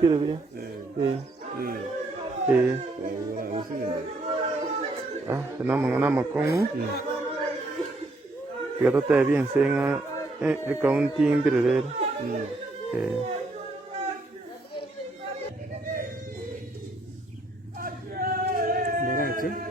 Kira bien. Nama con que todo te bien sen con tin birere. 뭐라 했지?